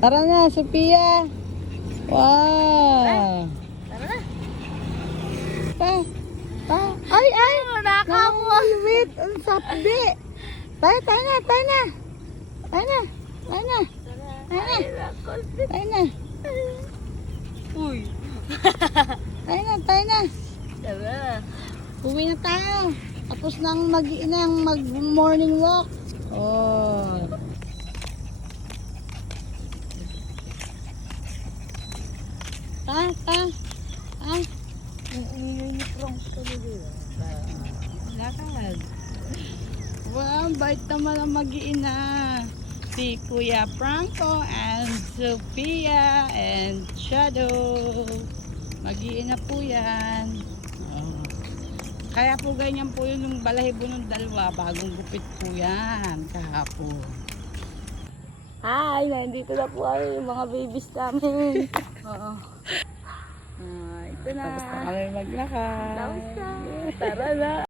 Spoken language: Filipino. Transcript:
Tara na, Sophia. Wow. Tara na. Pa. Pa. Ay, ay. Nakakawa. Wait, ang sapdi. Tayo na. Tayo na. Tayo na. Tayo na. Tayo na. Uy. Tayo na. Tara. Uwi na tayo. Tapos nang mag-morning walk. Oh. Ta. Lakad. Wow, bait naman ang mag-iina. Si Kuya Franco and Sophia and Shadow. Mag-iina po yan. Oh. Kaya po ganyan po yun yung balahibo ng dalawa. Bagong gupit po yan kahapon. Hi, nandito na po ay mga babies namin. Oo. Ito na. Tapos na kami maglakad. Tapos na. Tara na.